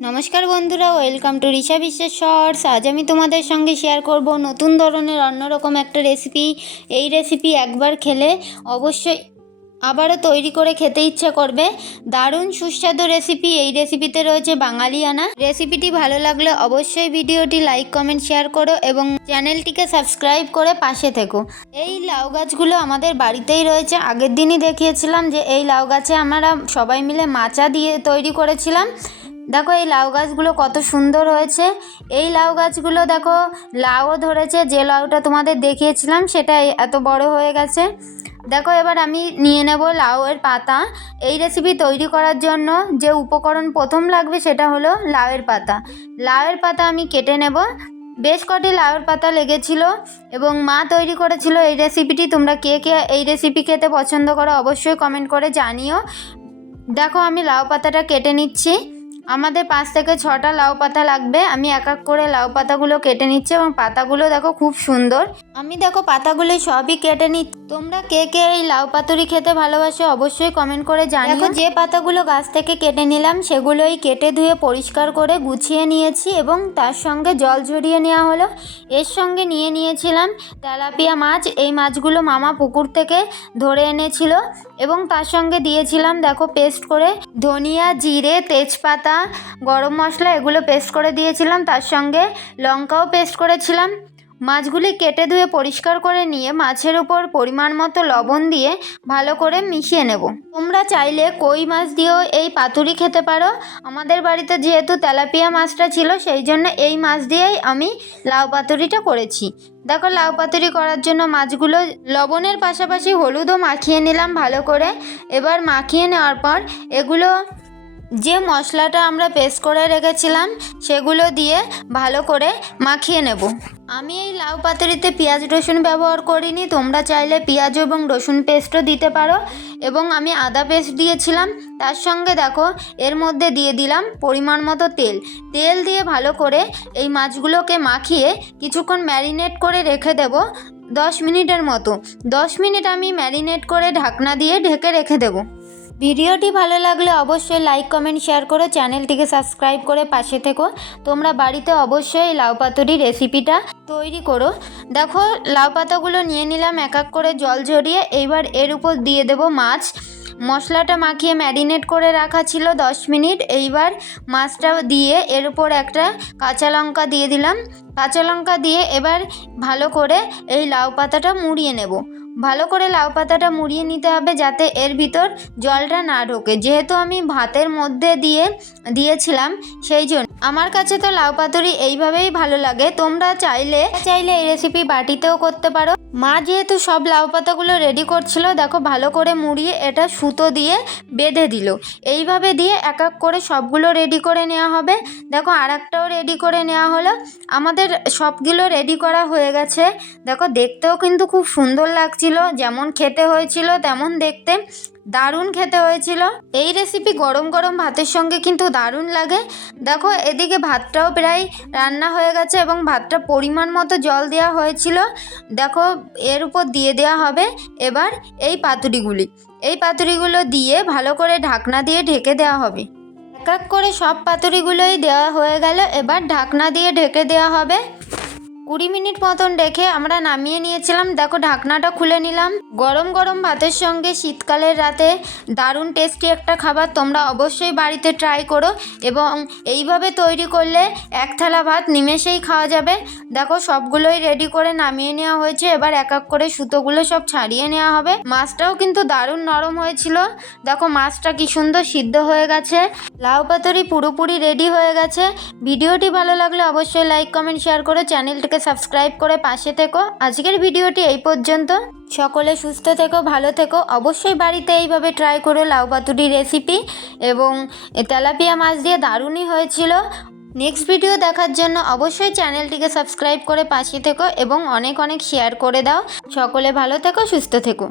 নমস্কার বন্ধুরা, welcome to Risha বিশ্বাস শর্টস। আজ আমি তোমাদের সঙ্গে শেয়ার করব নতুন ধরনের অন্যরকম একটা রেসিপি। এই রেসিপি একবার খেলে অবশ্যই আবারও তৈরি করে খেতে ইচ্ছা করবে। দারুণ সুস্বাদু রেসিপি। এই রেসিপিতে রয়েছে বাঙালিয়ানা। রেসিপিটি ভালো লাগলে অবশ্যই ভিডিওটি লাইক কমেন্ট শেয়ার করো এবং চ্যানেলটিকে সাবস্ক্রাইব করে পাশে থেকো। এই লাউ গাছগুলো আমাদের বাড়িতেই রয়েছে। আগের দিনই দেখিয়েছিলাম যে এই লাউ গাছে আমরা সবাই মিলে মাচা দিয়ে তৈরি করেছিলাম। দেখো এই লাউ গাছগুলো কত সুন্দর হয়েছে। এই লাউ গাছগুলো দেখো লাউও ধরেছে, যে লাউটা তোমাদের দেখিয়েছিলাম সেটা এত বড় হয়ে গেছে। দেখো এবার আমি নিয়ে নেব লাউয়ের পাতা। এই রেসিপি তৈরি করার জন্য যে উপকরণ প্রথম লাগবে সেটা হলো লাউয়ের পাতা। লাউয়ের পাতা আমি কেটে নেব। বেশ কটি লাউয়ের পাতা লেগেছিল এবং মা তৈরি করেছিল এই রেসিপিটি। তোমরা কে কে এই রেসিপি খেতে পছন্দ করো অবশ্যই কমেন্ট করে জানিও। দেখো আমি লাউ পাতাটা কেটে নিচ্ছি। আমাদের 5 থেকে 6টা লাউ পাতা লাগবে। আমি এক এক করে লাউ পাতাগুলো কেটে নিচ্ছি এবং পাতাগুলো দেখো খুব সুন্দর। আমি দেখো পাতাগুলো সবই কেটে নিচ্ছি। তোমরা কে কে এই লাউ পাতুরি খেতে ভালোবাসো অবশ্যই কমেন্ট করে জানিও। যে পাতাগুলো গাছ থেকে কেটে নিলাম সেগুলোই কেটে ধুয়ে পরিষ্কার করে গুছিয়ে নিয়েছি এবং তার সঙ্গে জল ঝরিয়ে নেওয়া হলো। এর সঙ্গে নিয়েছিলাম তেলাপিয়া মাছ। এই মাছগুলো মামা পুকুর থেকে ধরে এনেছিল এবং তার সঙ্গে দিয়েছিলাম দেখো পেস্ট করে ধনিয়া, জিরে, তেজপাতা, গরম মশলা এগুলো পেস্ট করে দিয়েছিলাম। তার সঙ্গে লঙ্কাও পেস্ট করেছিলাম। মাছগুলি কেটে ধুয়ে পরিষ্কার করে নিয়ে মাছের উপর পরিমাণ মতো লবণ দিয়ে ভালো করে মিশিয়ে নেব। তোমরা চাইলে কই মাছ দিয়েও এই পাতুরি খেতে পারো। আমাদের বাড়িতে যেহেতু তেলাপিয়া মাছটা ছিল সেই জন্য এই মাছ দিয়েই আমি লাউ পাতুরিটা করেছি। দেখো লাউ পাতুরি করার জন্য মাছগুলো লবণের পাশাপাশি হলুদও মাখিয়ে নিলাম ভালো করে। এবার মাখিয়ে নেওয়ার পর এগুলো যে মশলাটা আমরা পেস্ট করে রেখেছিলাম সেগুলো দিয়ে ভালো করে মাখিয়ে নেব। আমি এই লাউ পাতুরিতে পেঁয়াজ রসুন ব্যবহার করিনি। তোমরা চাইলে পেঁয়াজ এবং রসুন পেস্টও দিতে পারো এবং আমি আদা পেস্ট দিয়েছিলাম। তার সঙ্গে দেখো এর মধ্যে দিয়ে দিলাম পরিমাণ মতো তেল দিয়ে ভালো করে এই মাছগুলোকে মাখিয়ে কিছুক্ষণ ম্যারিনেট করে রেখে দেব 10 মিনিটের মতো। 10 মিনিট আমি ম্যারিনেট করে ঢাকনা দিয়ে ঢেকে রেখে দেব। ভিডিওটি ভালো লাগলে অবশ্যই লাইক কমেন্ট শেয়ার করো, চ্যানেলটিকে সাবস্ক্রাইব করে পাশে থেকো। তোমরা বাড়িতে অবশ্যই লাউ পাতুরি রেসিপিটা তৈরি করো। দেখো লাউ পাতাগুলো নিয়ে নিলাম এক এক করে জল ঝরিয়ে। এইবার এর উপর দিয়ে দেব মাছ। মশলাটা মাখিয়ে ম্যারিনেট করে রাখা ছিল 10 মিনিট। এইবার মাছটা দিয়ে এর উপর একটা কাঁচা লঙ্কা দিয়ে দিলাম। কাঁচা লঙ্কা দিয়ে এবার ভালো করে এই লাউ পাতাটা মুড়িয়ে নেব। ভালো করে লাউ পাতাটা মুড়িয়ে নিতে হবে যাতে এর ভিতর জলটা না ঢোকে। যেহেতু আমি ভাতের মধ্যে দিয়েছিলাম সেই জন্য আমার কাছে তো লাউ পাতুরি এইভাবেই ভালো লাগে। তোমরা চাইলে এই রেসিপি বাটিতেও করতে পারো। মা যেহেতু সব লাউ পাতাগুলো রেডি করছিল দেখো ভালো করে মুড়িয়ে এটা সুতো দিয়ে বেঁধে দিল। এইভাবে দিয়ে এক এক করে সবগুলো রেডি করে নেওয়া হবে। দেখো আর একটাও রেডি করে নেওয়া হলো। আমাদের সবগুলো রেডি করা হয়ে গেছে। দেখো দেখতেও কিন্তু খুব সুন্দর লাগছিল, যেমন খেতে হয়েছিল তেমন দেখতে। দারুণ খেতে হয়েছিল। এই রেসিপি গরম গরম ভাতের সঙ্গে কিন্তু দারুণ লাগে। দেখো এদিকে ভাতটাও প্রায় রান্না হয়ে গেছে এবং ভাতটা পরিমাণ মতো জল দেওয়া হয়েছিল। দেখো এর উপর দিয়ে দেওয়া হবে এবার এই পাতুরিগুলো দিয়ে ভালো করে ঢাকনা দিয়ে ঢেকে দেওয়া হবে। এক এক করে সব পাতুরিগুলোই দেওয়া হয়ে গেল। এবার ঢাকনা দিয়ে ঢেকে দেওয়া হবে। 20 মিনিট মতন রেখে আমরা নামিয়ে নিয়েছিলাম। দেখো ঢাকনাটা খুলে নিলাম। গরম গরম ভাতের সঙ্গে শীতকালের রাতে দারুণ টেস্টি একটা খাবার। তোমরা অবশ্যই বাড়িতে ট্রাই করো এবং এইভাবে তৈরি করলে এক থালা ভাত নিমেষেই খাওয়া যাবে। দেখো সবগুলোই রেডি করে নামিয়ে নেওয়া হয়েছে। এবার এক এক করে সুতোগুলো সব ছাড়িয়ে নেওয়া হবে। মাছটাও কিন্তু দারুণ নরম হয়েছিল। দেখো মাছটা কি সুন্দর সিদ্ধ হয়ে গেছে। লাউ পাতুরি পুরোপুরি রেডি হয়ে গেছে। ভিডিওটি ভালো লাগলে অবশ্যই লাইক কমেন্ট শেয়ার করো, চ্যানেলটিকে সাবস্ক্রাইব করে পাশে থেকো। আজকের ভিডিওটি এই পর্যন্ত। সকলে সুস্থ থেকো, ভালো থেকো। অবশ্যই বাড়িতে এইভাবে ট্রাই করো লাউ পাতুরি রেসিপি এবং তেলাপিয়া মাছ দিয়ে দারুণই হয়েছিল। নেক্সট ভিডিও দেখার জন্য অবশ্যই চ্যানেলটিকে সাবস্ক্রাইব করে পাশে থেকো এবং অনেক শেয়ার করে দাও। সকলে ভালো থেকো, সুস্থ থেকো।